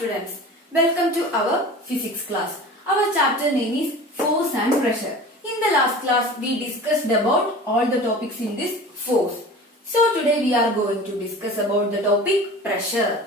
students, welcome to our physics class. Our chapter name is force and pressure. In the last class we discussed about all the topics in this force. So today we are going to discuss about the topic pressure.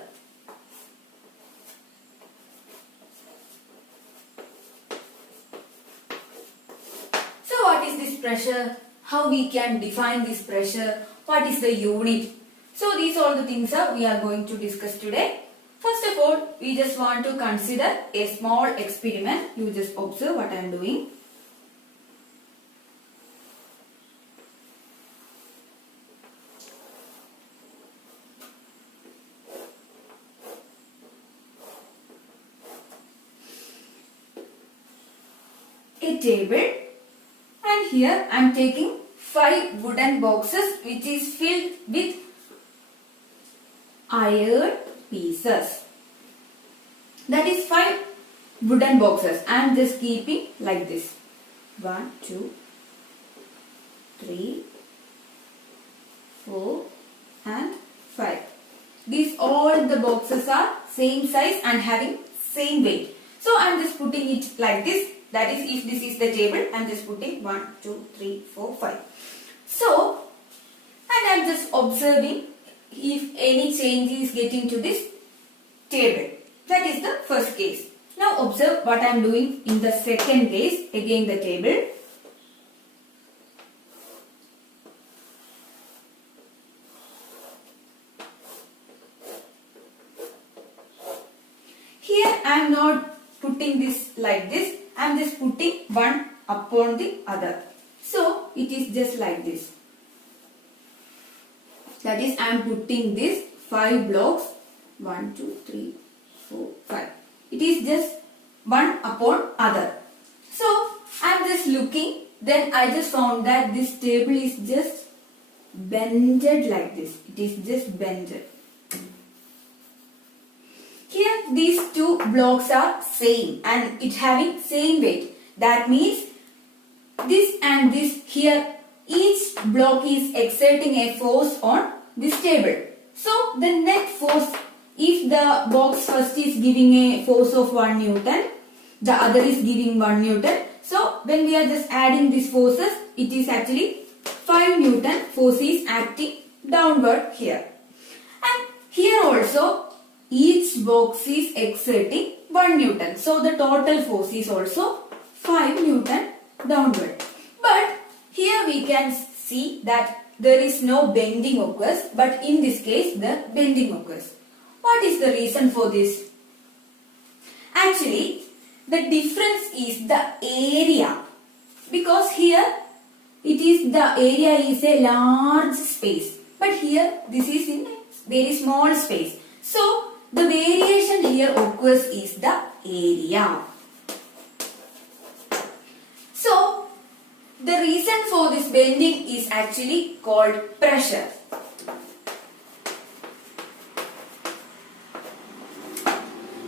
So what is this pressure? How we can define this pressure? What is the unit? So these all the things we are going to discuss today. First of all, we just want to consider a small experiment. You just observe what I am doing. A table, and here I am taking 5 wooden boxes which is filled with iron pieces. That is 5 wooden boxes. I am just keeping like this. 1, 2, 3, 4 and 5. These all the boxes are same size and having same weight. So I am just putting it like this. That is, if this is the table, I am just putting 1, 2, 3, 4, 5. So, and I am just observing if any change is getting to this table. That is the first case. Now observe what I am doing in the second case. Again the table. Here I am not putting this like this. I am just putting one upon the other. So it is just like this. That is, I am putting this 5 blocks. 1, 2, 3, 4, 5. It is just one upon other. So I am just looking. Then I just found that this table is just bended like this. It is just bended. Here these 2 blocks are same and it having same weight. That means this and this here, each block is exerting a force on this table. So the net force, if the box first is giving a force of 1 Newton, the other is giving 1 Newton. So when we are just adding these forces, it is actually 5 Newton force is acting downward here. And here also each box is exerting 1 Newton. So the total force is also 5 Newton downward. But here we can see that there is no bending occurs, but in this case the bending occurs. What is the reason for this? Actually, the difference is the area. Because here it is the area is a large space, but here this is in a very small space. So the variation here occurs is the area. So the reason for this bending is actually called pressure.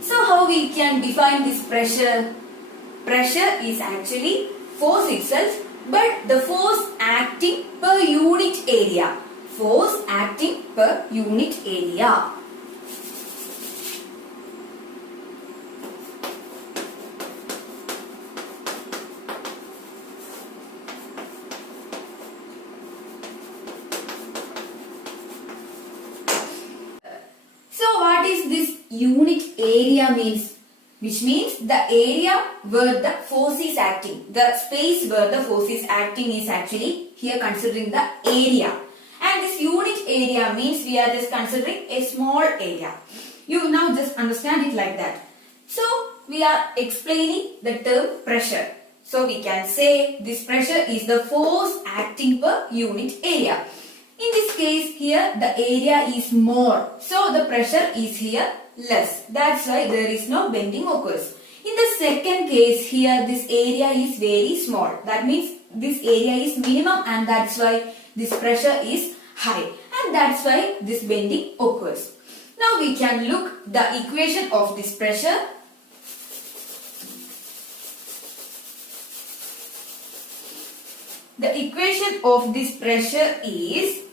So how we can define this pressure? Pressure is actually force itself, but the force acting per unit area. Force acting per unit area. Unit area means, which means the area where the force is acting. The space where the force is acting is actually here considering the area. And this unit area means we are just considering a small area. You now just understand it like that. So we are explaining the term pressure. So we can say this pressure is the force acting per unit area. In this case here the area is more. So the pressure is here less. That's why there is no bending occurs. In the second case here this area is very small. That means this area is minimum and that's why this pressure is high. And that's why this bending occurs. Now we can look the equation of this pressure. The equation of this pressure is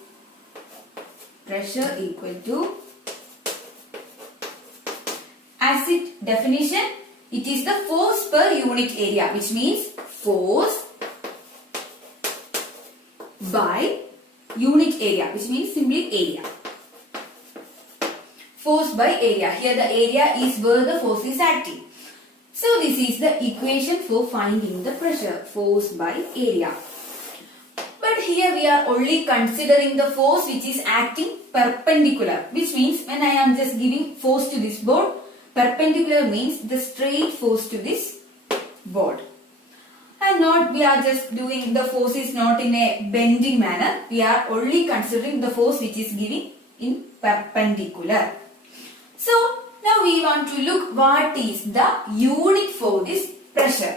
pressure equal to as its definition, it is the force per unit area, which means force by unit area, which means simply area. Force by area. Here the area is where the force is acting. So this is the equation for finding the pressure, force by area. But here we are only considering the force which is acting perpendicular, which means when I am just giving force to this board, perpendicular means the straight force to this board. And not we are just doing the force is not in a bending manner. We are only considering the force which is giving in perpendicular. So now we want to look what is the unit for this pressure.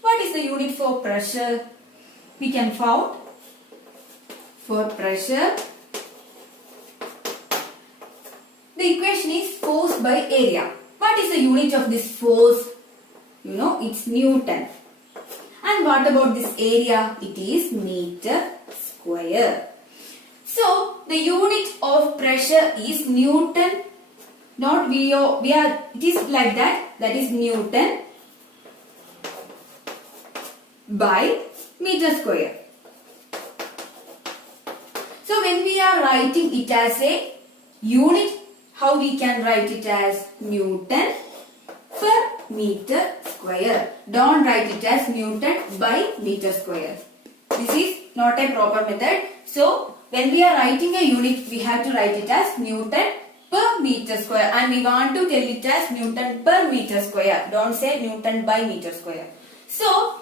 What is the unit for pressure? We can find for pressure. The equation is force by area. What is the unit of this force? You know, it's Newton. And what about this area? It is meter square. So the unit of pressure is Newton. Not it is like that. That is Newton by meter square. So when we are writing it as a unit, how we can write it as Newton per meter square. Don't write it as Newton by meter square. This is not a proper method. So when we are writing a unit, we have to write it as Newton per meter square, and we want to tell it as Newton per meter square. Don't say Newton by meter square. So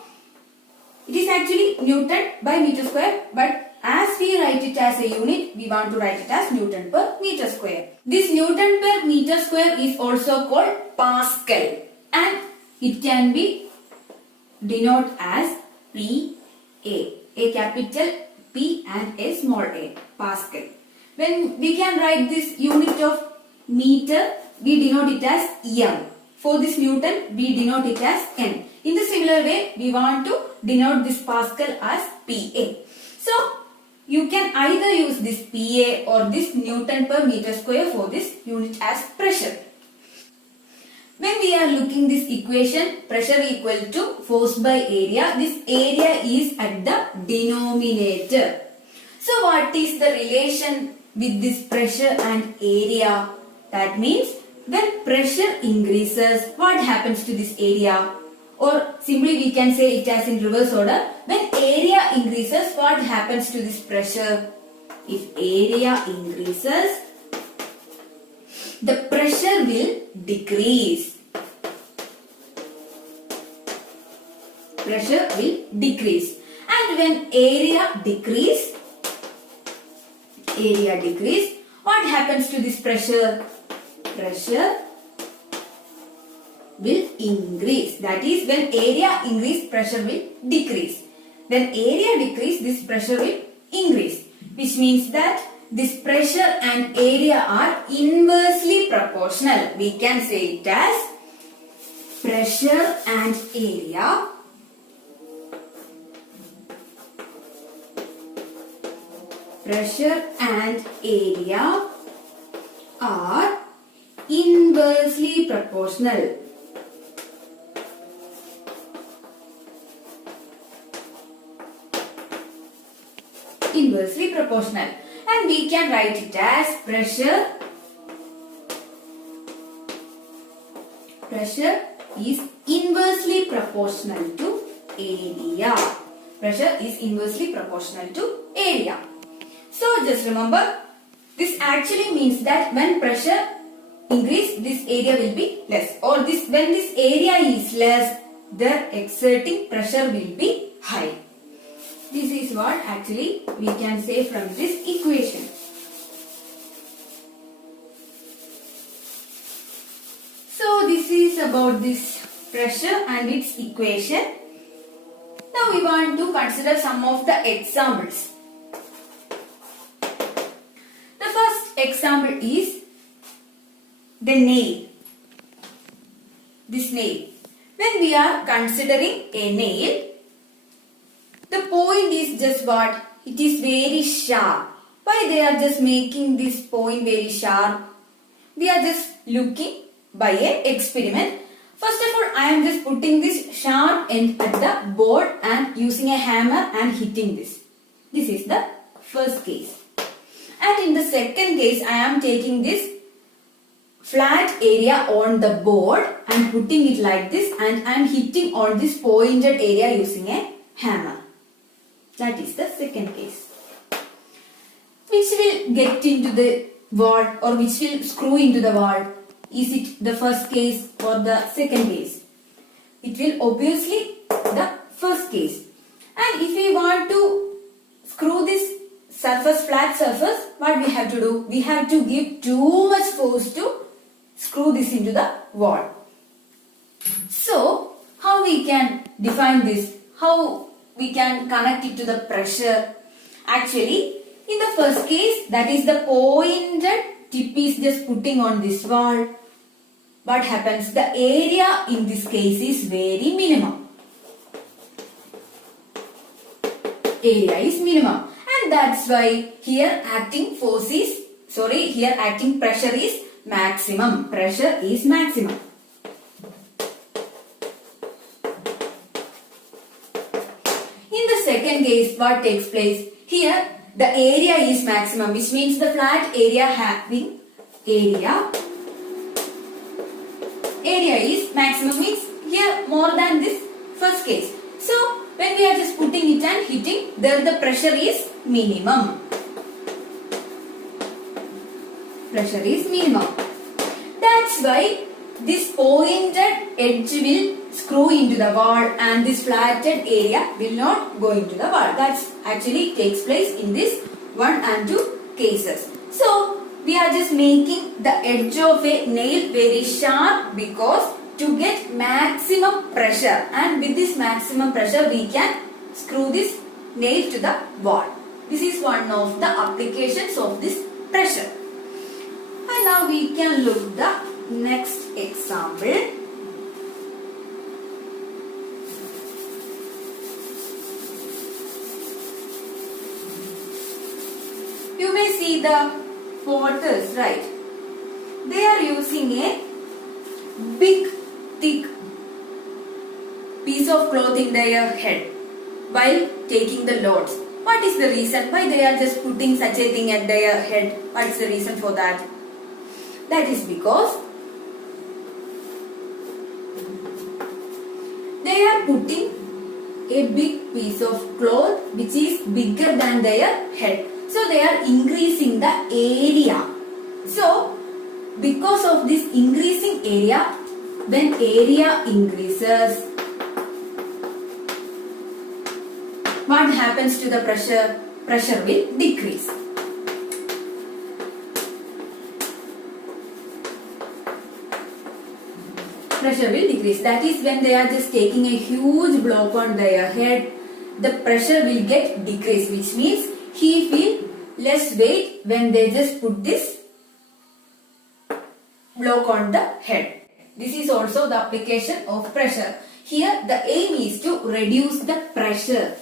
it is actually Newton by meter square, but as we write it as a unit, we want to write it as Newton per meter square. This Newton per meter square is also called Pascal, and it can be denoted as PA, a capital P and a small a, Pascal. When we can write this unit of meter, we denote it as M. For this Newton, we denote it as N. In the similar way, we want to denote this Pascal as PA. So you can either use this PA or this Newton per meter square for this unit as pressure. When we are looking this equation, pressure equal to force by area, this area is at the denominator. So what is the relation with this pressure and area? That means when pressure increases, what happens to this area? Or simply we can say it as in reverse order. When area increases, what happens to this pressure? If area increases, the pressure will decrease. Pressure will decrease. And when area decrease, what happens to this pressure? Pressure will increase. That is, when area increase, pressure will decrease. When area decrease, this pressure will increase. Which means that this pressure and area are inversely proportional. We can say it as pressure and area are inversely proportional. Inversely proportional. And we can write it as pressure is inversely proportional to area. Pressure is inversely proportional to area. So just remember, this actually means that when pressure increase, this area will be less. Or when this area is less, the exerting pressure will be high. This is what actually we can say from this equation. So this is about this pressure and its equation. Now we want to consider some of the examples. The first example is the nail. This nail. When we are considering a nail, the point is just what? It is very sharp. Why they are just making this point very sharp? We are just looking by a experiment. First of all, I am just putting this sharp end at the board and using a hammer and hitting this. This is the first case. And in the second case, I am taking this flat area on the board and putting it like this, and I am hitting on this pointed area using a hammer. That is the second case. Which will get into the wall or which will screw into the wall? Is it the first case or the second case? It will obviously the first case. And if we want to screw this surface, flat surface, what we have to do? We have to give too much force to screw this into the wall. So, how we can define this? How we can connect it to the pressure? Actually, in the first case, that is the pointed tip is just putting on this wall. What happens? The area in this case is very minimum. Area is minimum. And that's why here acting pressure is maximum. Pressure is maximum. In the second case, what takes place? Here, the area is maximum, which means the flat area having area is maximum, means here more than this first case. So, when we are just putting it and hitting, there the pressure is minimum. Pressure is minimum. That's why this pointed edge will screw into the wall and this flattened area will not go into the wall. That actually takes place in this 1 and 2 cases. So, we are just making the edge of a nail very sharp because to get maximum pressure, and with this maximum pressure we can screw this nail to the wall. This is one of the applications of this pressure. And now we can look the next example. You may see the potters, right? They are using a big, thick piece of cloth in their head while taking the loads. What is the reason? Why they are just putting such a thing at their head? What is the reason for that? That is because they are putting a big piece of cloth which is bigger than their head. So they are increasing the area. So because of this increasing area, when area increases, what happens to the pressure? Pressure will decrease. Pressure will decrease. That is when they are just taking a huge block on their head, the pressure will get decreased, which means he feel less weight when they just put this block on the head. This is also the application of pressure. Here the aim is to reduce the pressure.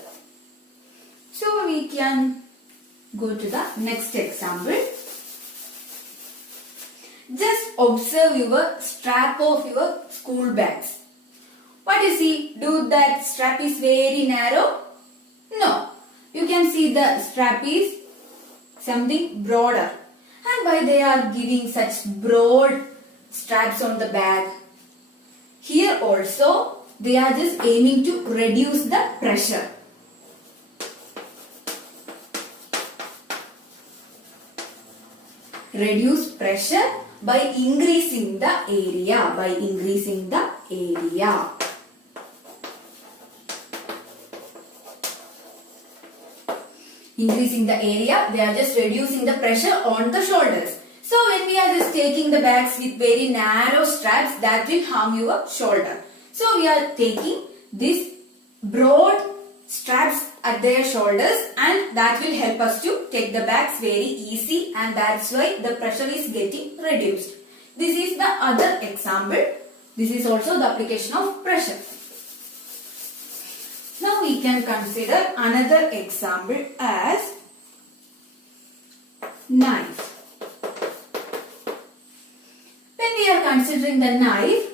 So we can go to the next example. Just observe your strap of your school bags. What you see? Do that strap is very narrow? No. You can see the strap is something broader. And why they are giving such broad straps on the bag? Here also they are just aiming to reduce the pressure. Reduce pressure by increasing the area. Increasing the area, they are just reducing the pressure on the shoulders. So when we are just taking the bags with very narrow straps, that will harm your shoulder. So we are taking this broad straps at their shoulders, and that will help us to take the bags very easy, and that's why the pressure is getting reduced. This is the other example. This is also the application of pressure. Now we can consider another example as knife. When we are considering the knife,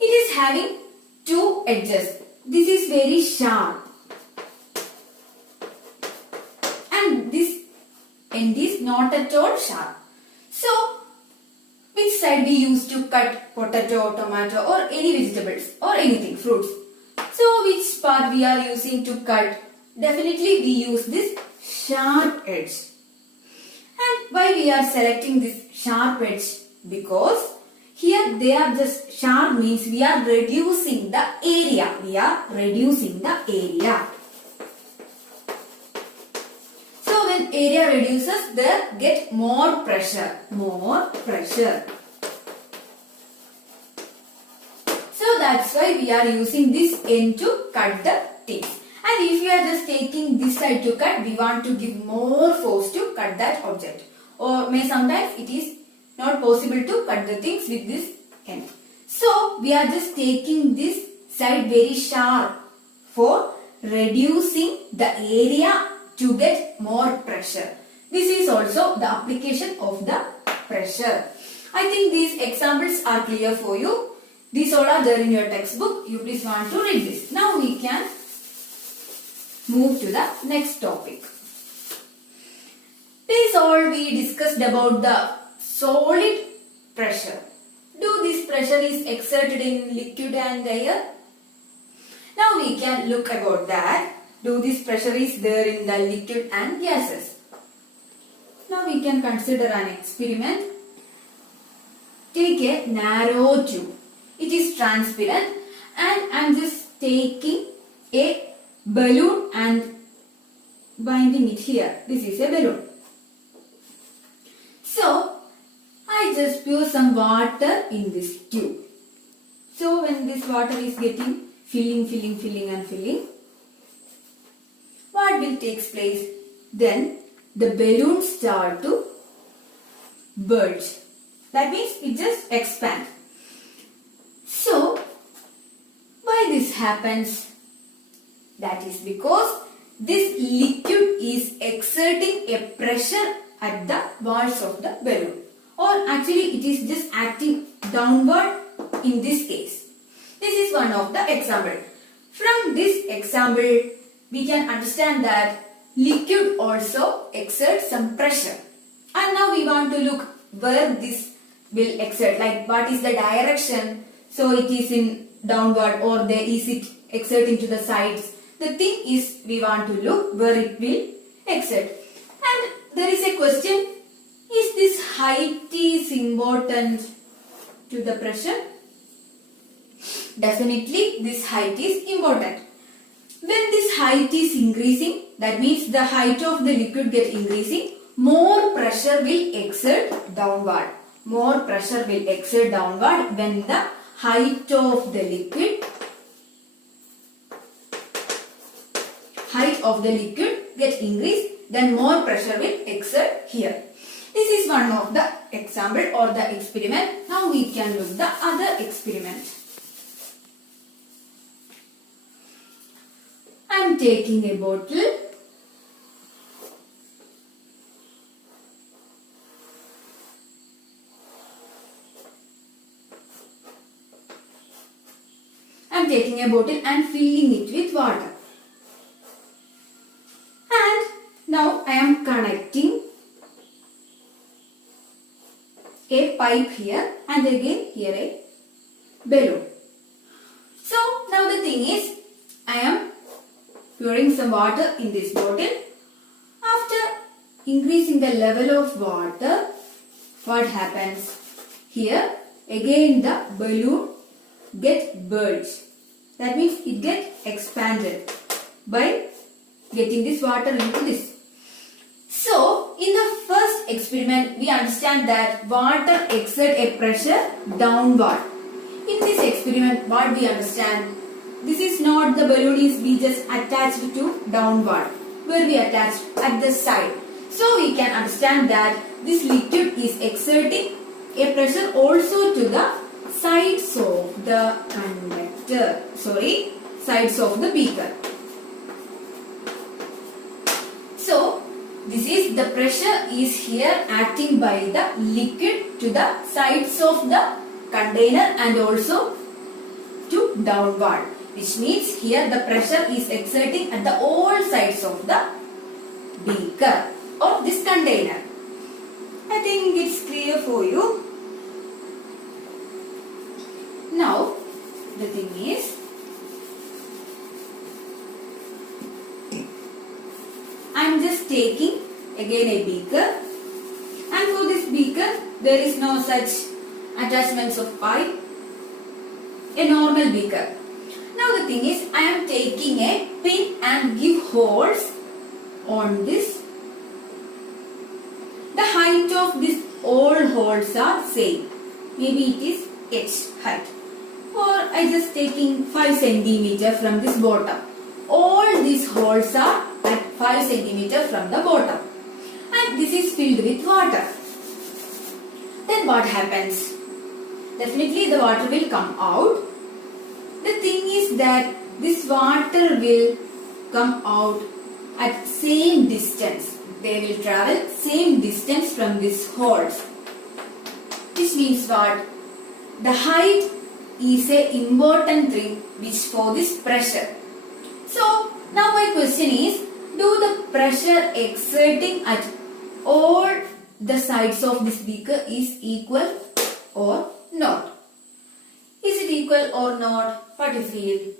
it is having two edges. This is very sharp and this end is not at all sharp. So, which side we use to cut potato, tomato or any vegetables or anything, fruits? So, which part we are using to cut? Definitely we use this sharp edge. And why we are selecting this sharp edge? Because here they are just sharp means we are reducing the area. We are reducing the area. So when area reduces, there get more pressure. More pressure. So that's why we are using this end to cut the things. And if we are just taking this side to cut, we want to give more force to cut that object. Or may sometimes it is not possible to cut the things with this end. So we are just taking this side very sharp for reducing the area to get more pressure. This is also the application of the pressure. I think these examples are clear for you. These all are there in your textbook. You please want to read this. Now we can move to the next topic. This is all we discussed about the solid pressure. Do this pressure is exerted in liquid and air? Now we can look about that. Do this pressure is there in the liquid and gases? Now we can consider an experiment. Take a narrow tube. It is transparent and I am just taking a balloon and binding it here. This is a balloon. So, I just pour some water in this tube. So, when this water is getting filling, what will take place? Then, the balloon start to bulge. That means it just expands. So, why this happens? That is because this liquid is exerting a pressure at the walls of the balloon. Or actually it is just acting downward in this case. This is one of the example. From this example, we can understand that liquid also exerts some pressure. And now we want to look where this will exert, like what is the direction. So it is in downward or there is it exerting to the sides. The thing is we want to look where it will exert. And there is a question, is this height is important to the pressure? Definitely this height is important. When this height is increasing, that means the height of the liquid get increasing, more pressure will exert downward. More pressure will exert downward when the height of the liquid get increased, then more pressure will exert here. This is one of the example or the experiment. Now we can look the other experiment. I am taking a bottle. I am taking a bottle and filling it with water. And now I am connecting a pipe here and again here a balloon. So now the thing is, I am pouring some water in this bottle. After increasing the level of water, what happens? Here again the balloon get bulged. That means it gets expanded by getting this water into this. So, in the first experiment, we understand that water exerts a pressure downward. In this experiment, what we understand? This is not the balloon is we just attached to downward. Where we attached at the side. So, we can understand that this liquid is exerting a pressure also to the sides of the conductor. Sides of the beaker. So, This is the pressure is here acting by the liquid to the sides of the container and also to downward, which means here the pressure is exerting at the all sides of the beaker or this container. I think it's clear for you. Now the thing is, I am just taking again a beaker, and for this beaker there is no such attachments of pipe, a normal beaker. Now the thing is, I am taking a pin and give holes on this. The height of these all holes are same. Maybe it is H height. Or I just taking 5 cm from this bottom. All these holes are at 5 cm from the bottom. And this is filled with water. Then what happens? Definitely the water will come out. The thing is that this water will come out at same distance. They will travel same distance from these holes. Which means what? The height is an important thing which for this pressure. So now my question is, do the pressure exerting at all the sides of this beaker is equal or not? Is it equal or not? What do you feel?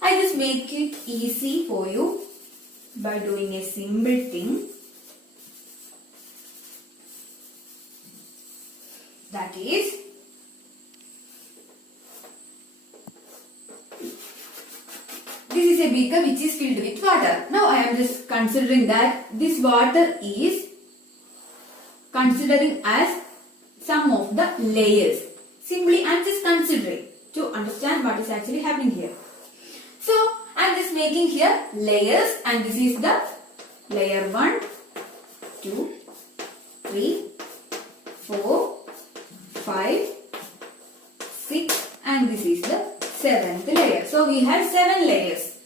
I just make it easy for you by doing a simple thing. That is, this is a beaker which is filled with water. Now I am just considering that this water is considering as some of the layers. Simply I am just considering to understand what is actually happening here. So I am just making here layers, and this is the layer 1, 2, 3, 4, 5, 6, and this is the 7th layer. So we have 7 layers.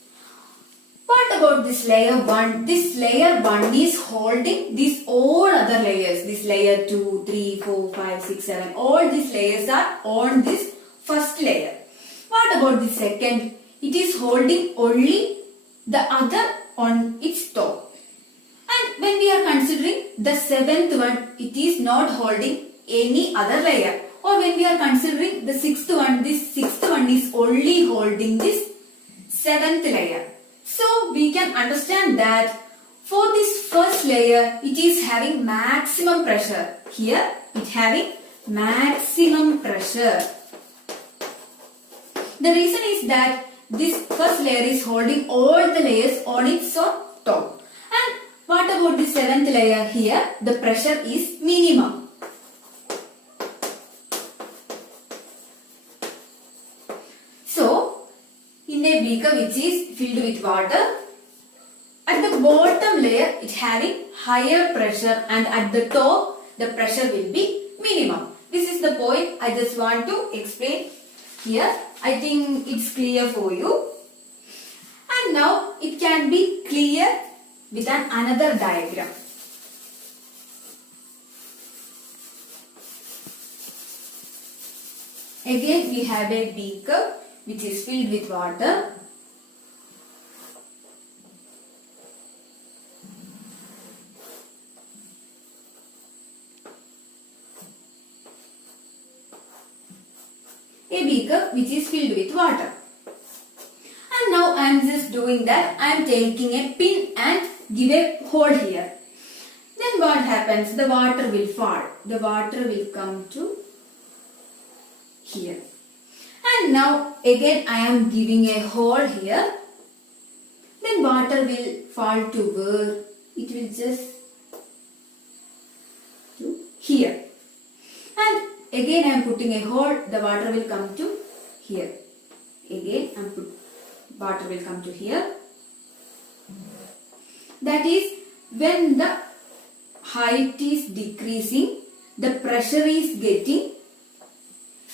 What about this layer 1? This layer 1 is holding these all other layers. This layer 2, 3, 4, 5, 6, 7. All these layers are on this first layer. What about the second? It is holding only the other on its top. And when we are considering the 7th one, it is not holding any other layer. Or when we are considering the 6th one, this 6th one is only holding this 7th layer. So we can understand that for this first layer, it is having maximum pressure. Here, it having maximum pressure. The reason is that this first layer is holding all the layers on its top. And what about the 7th layer? Here, the pressure is minimum. So, in a beaker which is filled with water, at the bottom layer it having higher pressure, and at the top the pressure will be minimum. This is the point I just want to explain here. I think it's clear for you. And now it can be clear with another diagram. Again we have a beaker which is filled with water. A beaker which is filled with water. And now I am just doing that. I am taking a pin and give a hole here. Then what happens? The water will fall. The water will come to here. And now again I am giving a hole here. Then water will fall to where? It will just to here. And again I am putting a hole. The water will come to here. Again water will come to here. That is, when the height is decreasing, the pressure is getting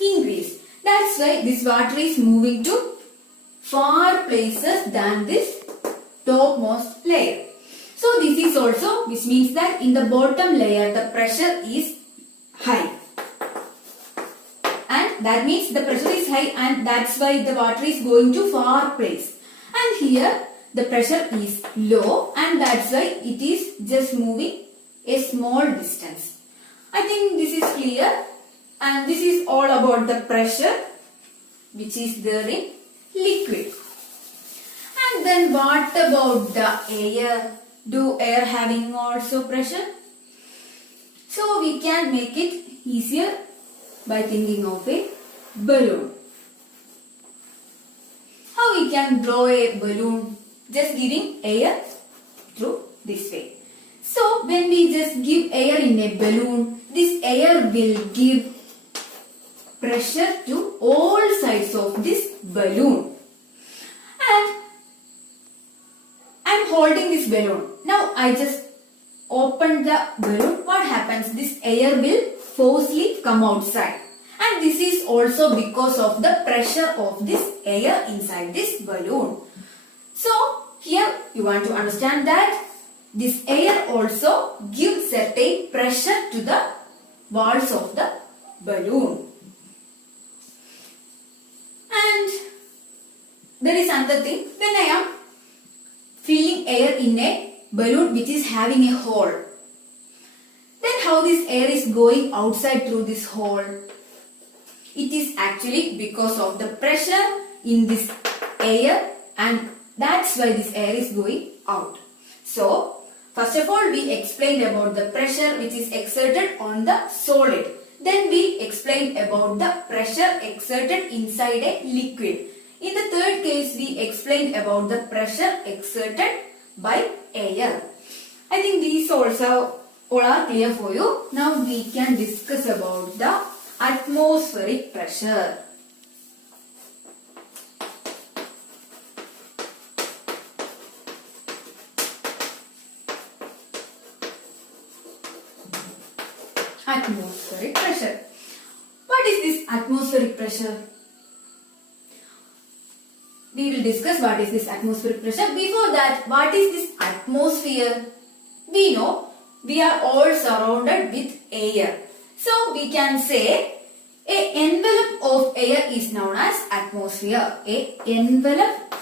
increased. That's why this water is moving to far places than this topmost layer. So this is also, which means that in the bottom layer the pressure is high. And that means the pressure is high and that's why the water is going to far place. And here the pressure is low and that's why it is just moving a small distance. I think this is clear, and this is all about the pressure which is there in liquid. And then what about the air? Do air having also pressure? So we can make it easier by thinking of a balloon. How we can blow a balloon? Just giving air through this way. So when we just give air in a balloon, this air will give pressure to all sides of this balloon. And I am holding this balloon. Now I just open the balloon. What happens? This air will forcefully come outside. And this is also because of the pressure of this air inside this balloon. So here you want to understand that this air also gives certain pressure to the walls of the balloon. And there is another thing. When I am filling air in a balloon which is having a hole, then how this air is going outside through this hole? It is actually because of the pressure in this air, and that's why this air is going out. So first of all we explained about the pressure which is exerted on the solid. Then we explained about the pressure exerted inside a liquid. In the third case we explained about the pressure exerted by air. I think these also all are clear for you. Now we can discuss about the atmospheric pressure. Atmospheric pressure. What is this atmospheric pressure? We will discuss what is this atmospheric pressure. Before that, what is this atmosphere? We know we are all surrounded with air. So we can say a envelope of air is known as atmosphere. A envelope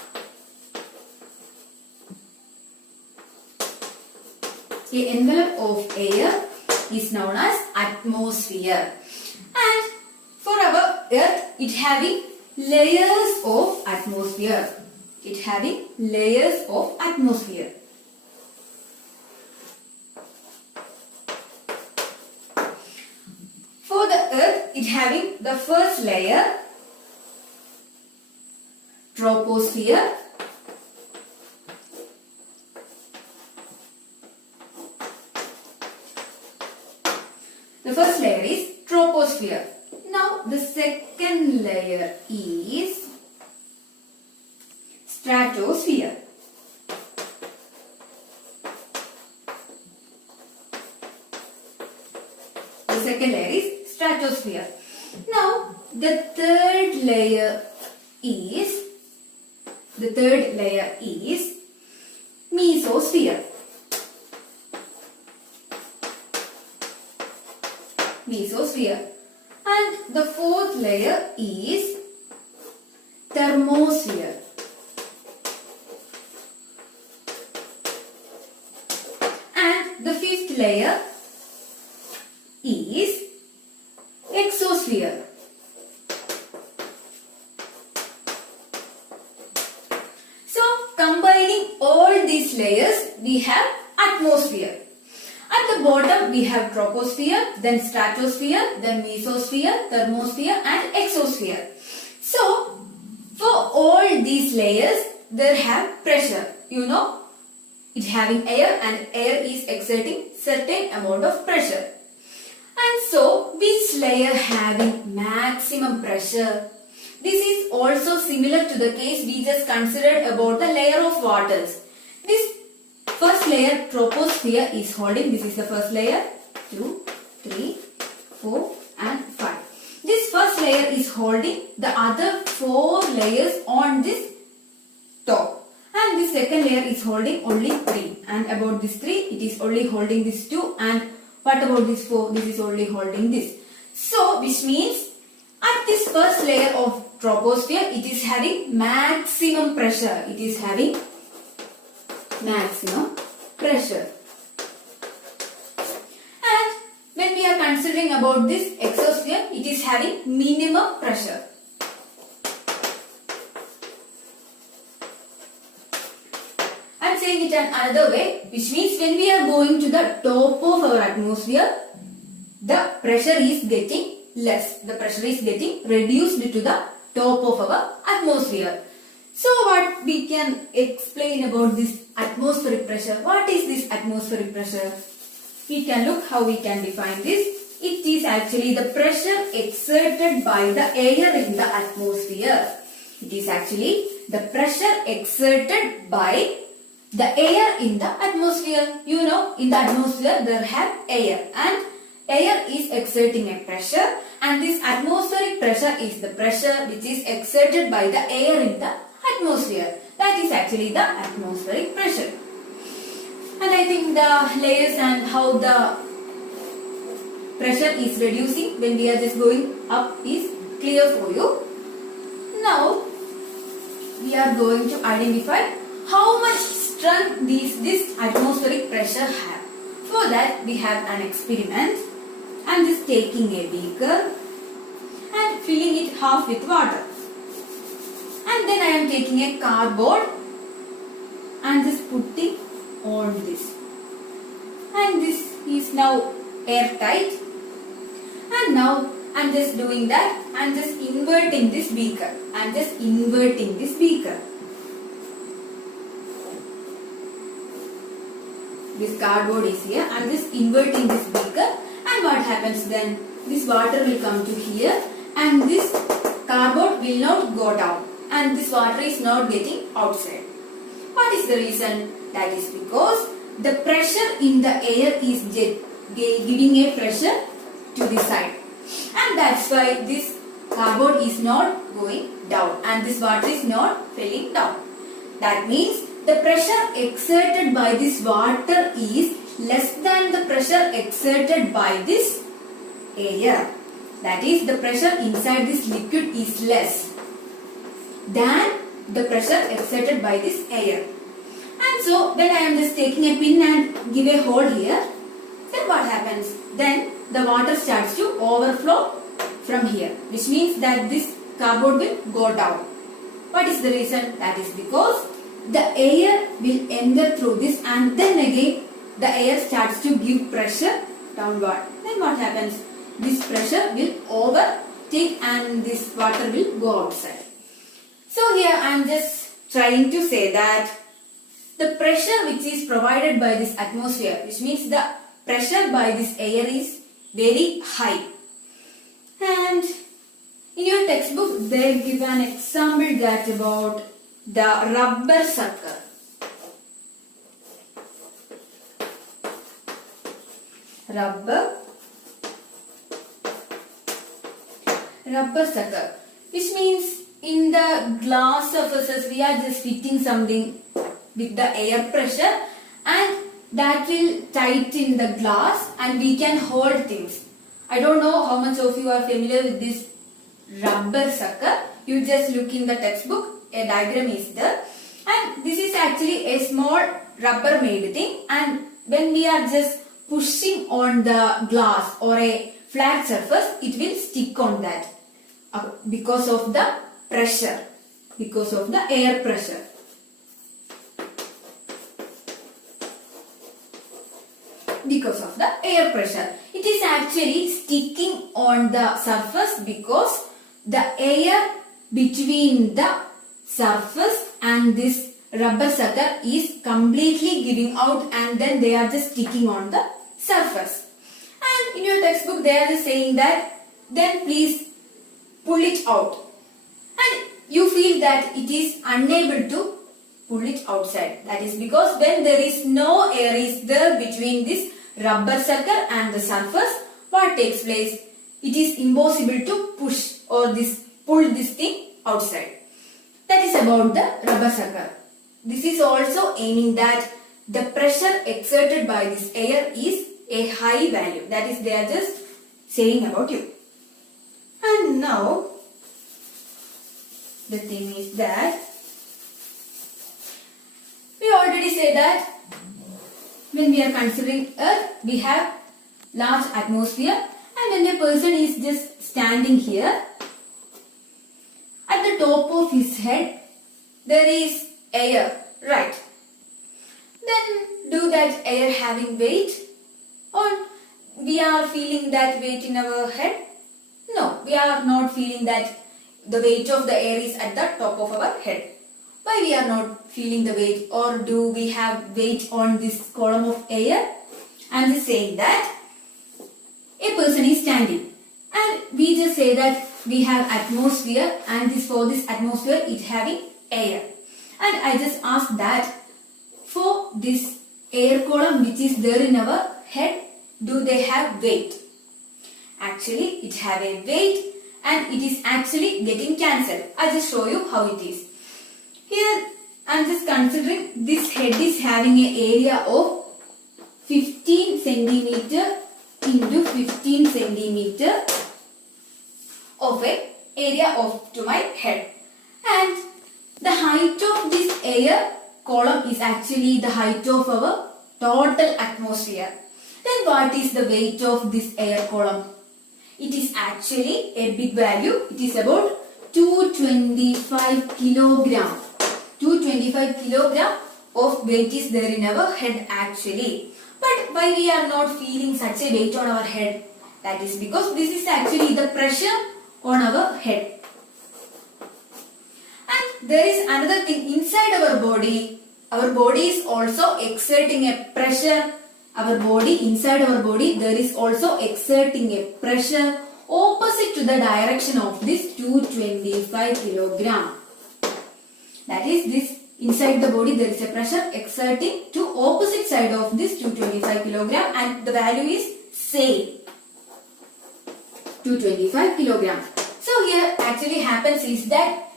of air is known as atmosphere. And for our earth, it having layers of atmosphere. It having layers of atmosphere. For the earth, it having the first layer, troposphere. The first layer is troposphere. Now the second layer is stratosphere. The second layer is stratosphere. Now the third layer is mesosphere. And the fourth layer is thermosphere. And the fifth layer is exosphere. So combining all these layers we have atmosphere. At the bottom we have troposphere, then stratosphere, then mesosphere, thermosphere and exosphere. So for all these layers there have pressure. You know, it having air and air is exerting certain amount of pressure. And so which layer having maximum pressure? This is also similar to the case we just considered about the layer of waters. This first layer troposphere is holding, this is the first layer, 2, 3, 4 and 5. This first layer is holding the other 4 layers on this top. And and the second layer is holding only 3, and about this 3 it is only holding this 2, and what about this 4? This is only holding this. So which means at this first layer of troposphere it is having maximum pressure. It is having maximum pressure. And when we are considering about this exosphere, it is having minimum pressure. I am saying it another way, which means when we are going to the top of our atmosphere, the pressure is getting less. The pressure is getting reduced to the top of our atmosphere. So what we can explain about this atmospheric pressure? What is this atmospheric pressure? We can look how we can define this. It is actually the pressure exerted by the air in the atmosphere. It is actually the pressure exerted by the air in the atmosphere. You know, in the atmosphere there have air, and air is exerting a pressure, and this atmospheric pressure is the pressure which is exerted by the air in the atmosphere. That is actually the atmospheric pressure. And I think the layers and how the pressure is reducing when we are just going up is clear for you. Now we are going to identify how much strength this atmospheric pressure have. For that we have an experiment. I am just taking a beaker and filling it half with water. And then I am taking a cardboard and just putting on this. And this is now airtight. And now I am just doing that. I am just inverting this beaker. I am just inverting this beaker. This cardboard is here. I am just inverting this beaker. And what happens then? This water will come to here, and this cardboard will not go down, and this water is not getting outside. What is the reason? That is because the pressure in the air is giving a pressure to the side, and that's why this cardboard is not going down and this water is not falling down. That means the pressure exerted by this water is less than the pressure exerted by this air. That is, the pressure inside this liquid is less than the pressure exerted by this air. And so when I am just taking a pin and give a hole here, then what happens? Then the water starts to overflow from here, which means that this cardboard will go down. What is the reason? That is because the air will enter through this, and then again the air starts to give pressure downward. Then what happens? This pressure will overtake and this water will go outside. So here I am just trying to say that the pressure which is provided by this atmosphere, which means the pressure by this air, is very high. And in your textbook they give an example that about the rubber sucker. Rubber sucker, which means in the glass surfaces we are just fitting something with the air pressure, and that will tighten the glass and we can hold things. I don't know how much of you are familiar with this rubber sucker. You just look in the textbook, a diagram is there, and this is actually a small rubber made thing, and when we are just pushing on the glass or a flat surface, it will stick on that because of the pressure, because of the air pressure. Because of the air pressure, it is actually sticking on the surface because the air between the surface and this rubber sucker is completely giving out, and then they are just sticking on the surface. And in your textbook they are just saying that then please pull it out, and you feel that it is unable to pull it outside. That is because when there is no air is there between this rubber sucker and the surface, what takes place? It is impossible to push or pull this thing outside. That is about the rubber sucker. this is also aiming that the pressure exerted by this air is a high value. That is, they are just saying about you. And now, the thing is that we already said that when we are considering Earth, we have large atmosphere, and when a person is just standing here, at the top of his head, there is air, right? Then, do that air having weight? Or we are feeling that weight in our head? No, we are not feeling that the weight of the air is at the top of our head. Why we are not feeling the weight, or do we have weight on this column of air? I am just saying that a person is standing and we just say that we have atmosphere, and for this atmosphere it having air. And I just ask that for this air column which is there in our head, do they have weight? Actually, it have a weight and it is actually getting cancelled. I'll just show you how it is. Here, I'm just considering this head is having an area of 15 centimeter into 15 centimeter of a area of to my head. And the height of this air column is actually the height of our total atmosphere. Then what is the weight of this air column? It is actually a big value. It is about 225 kilogram. 225 kilogram of weight is there in our head actually. But why we are not feeling such a weight on our head? That is because this is actually the pressure on our head. And there is another thing inside our body. Our body is also exerting a pressure. Our body, inside our body, there is also exerting a pressure opposite to the direction of this 225 kilogram. That is, this inside the body there is a pressure exerting to opposite side of this 225 kilogram, and the value is same, 225 kilogram. So here actually happens is that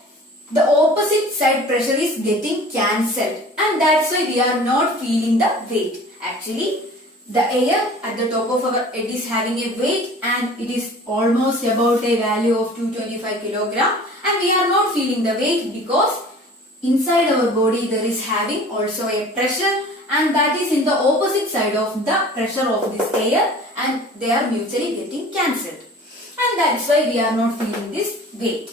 the opposite side pressure is getting cancelled, and that's why we are not feeling the weight. Actually, the air at the top of our head is having a weight and it is almost about a value of 225 kilogram, and we are not feeling the weight because inside our body there is having also a pressure, and that is in the opposite side of the pressure of this air, and they are mutually getting cancelled. And that's why we are not feeling this weight.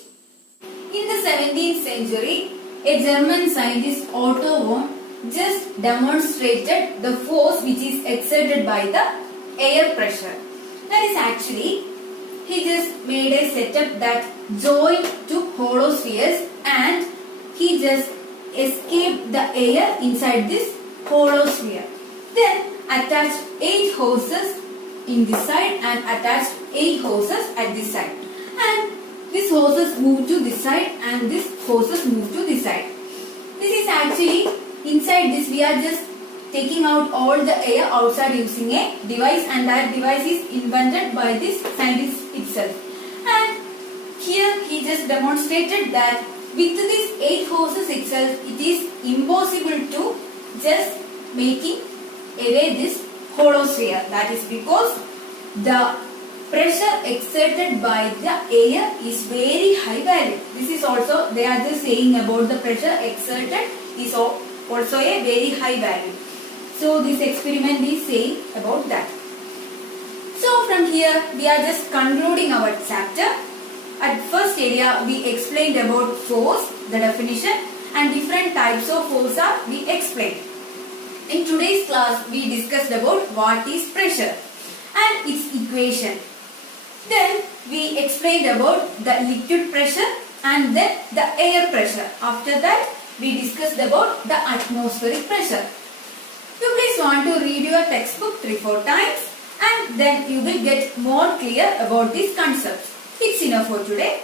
In the 17th century, a German scientist Otto Hahn just demonstrated the force which is exerted by the air pressure. That is actually, he just made a setup that joined two hollow spheres, and he just escaped the air inside this hollow sphere. Then attached 8 hoses in this side and attached 8 hoses at this side. And these hoses move to this side and these hoses move to this side. This is actually, inside this we are just taking out all the air outside using a device, and that device is invented by this scientist itself. And here he just demonstrated that with these 8 hoses itself, it is impossible to just making away this hollow sphere. That is because the pressure exerted by the air is very high value. This is also, they are just saying about the pressure exerted is also a very high value. So this experiment is saying about that. So from here we are just concluding our chapter. At first area we explained about force, the definition, and different types of force are we explained. In today's class we discussed about what is pressure and its equation. Then we explained about the liquid pressure and then the air pressure. After that we discussed about the atmospheric pressure. You please want to read your textbook 3-4 times, and then you will get more clear about these concepts. It's enough for today.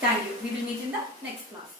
Thank you. We will meet in the next class.